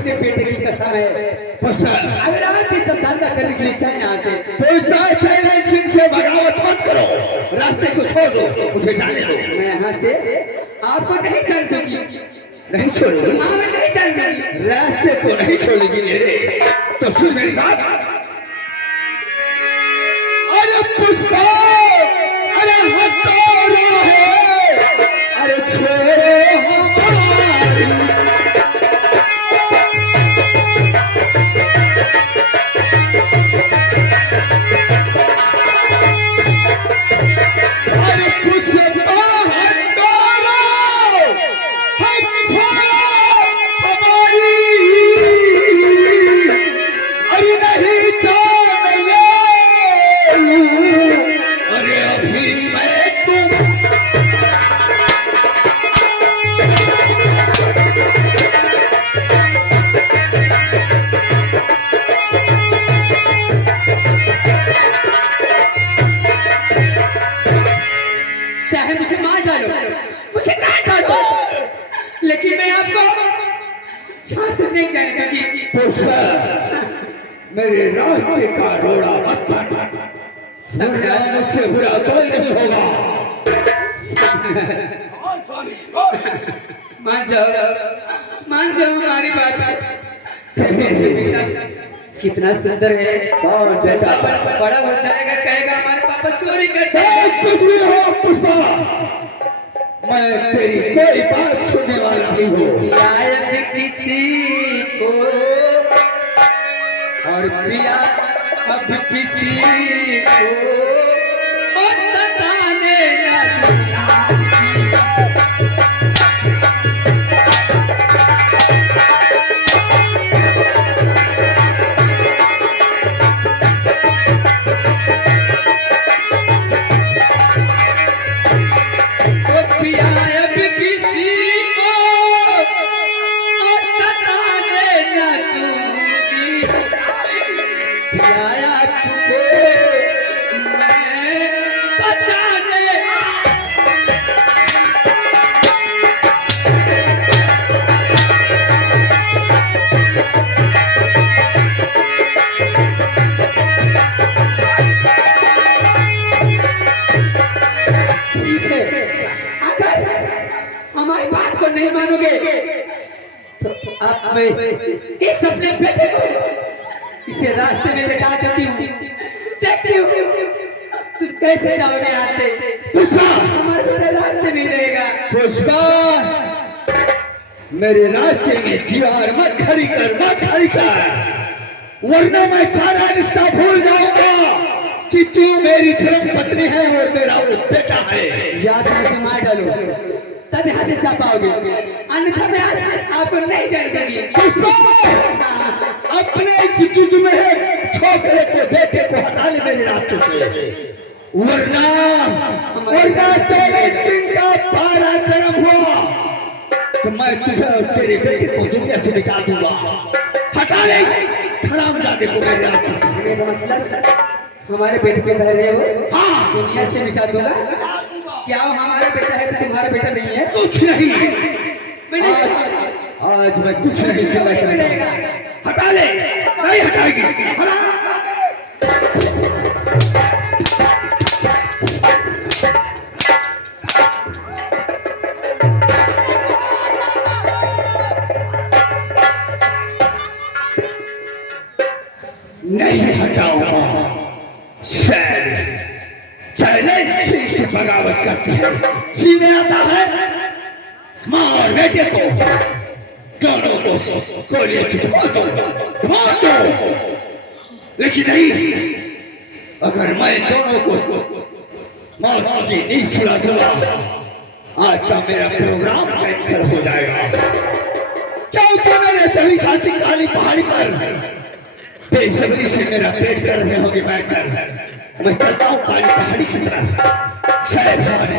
के बेटे की कसम है, अगर आप भी समझौता करने के लिए चाहें यहाँ से तो इस चैलेंज सिंह से बगावत मत करो, रास्ते को छोड़ दो, मुझे जाने दो। मैं यहाँ से आपको नहीं जाने दूंगी। नहीं छोड़ेगी? हाँ, मैं नहीं जाने दूंगी। रास्ते को नहीं छोड़ेगी मेरे, तो सुन मेरी बात। अरे पुष्पा, अरे हथौड़ा है, अरे छोड़ो हमारी। अरे पुष्पा हथौड़ा, हथौड़ा हमारी, अरे नहीं जान ले, अरे अभी मैं तुम। चाहे मुझे मार डालो, मुझे काट डालो, लेकिन मैं आपको छात्र नहीं जाने दूंगी। पुष्पा, मेरे रास्ते का रोड़ा मत काटना, मुझसे बुरा कोई नहीं होगा। मान जाओ हमारी बात। बेटा कितना सुंदर है, कौन बेटा? बड़ा हो जाएगा कहेगा हमारे पापा चोरी करते हैं। कुछ भी हो पुष्पा, मैं तेरी कोई बात सुनने वाला नहीं हूँ। लायक किसी को और प्रिया अब किसी को और सताने लगी। हमारी बात को नहीं मानोगे तो अब मैं इस अपने बेटे को इसे रास्ते में लेटा देती हूँ। देखती हूँ तुम कैसे जाओगे यहाँ से। हमारे बेटा रास्ते में रहेगा। पुष्पा, मेरे रास्ते में दीवार मत खड़ी कर, वरना मैं सारा रिश्ता भूल जाऊंगा कि तू मेरी धर्म पत्नी है और मेरा वो बेटा है। या तो मुझे मार डालो तब यहाँ से जा पाओगे, अन्यथा मैं आपको नहीं जाने दूंगी। अपने युद्ध में छोकरे को बेटे को हटा ले मेरे रास्ते से, वरना चैलेंज सिंह का पारा गर्म हुआ तो मैं तुझे और तेरे बेटे को दुनिया से मिटा दूंगा। हटा ले हरामजादे को मेरे रास्ते से। मतलब हमारे बेटे पे कह रहे हो? हाँ, दुनिया से मिटा दूंगा। क्या वो हमारा बेटा है तो तुम्हारा बेटा नहीं है? कुछ नहीं, मैंने आज मैं कुछ नहीं सुनना चाहता। हटा ले, नहीं हटाएगी। नहीं हटाऊंगा। चैलेंज से बगावत करती है, सीने आता है, माँ और बेटे को दोनों को गोलियों से मार दो। लेकिन नहीं, अगर मैं दोनों को मौत की नींद सुला दूंगा, आज का मेरा प्रोग्राम कैंसिल हो जाएगा। चौथे मेरे सभी साथी काली पहाड़ी पर बेसब्री से मेरा पेट कर रहे होंगे बैठकर। मैं चलता हूँ काली पहाड़ी की तरफ। शायद हमारे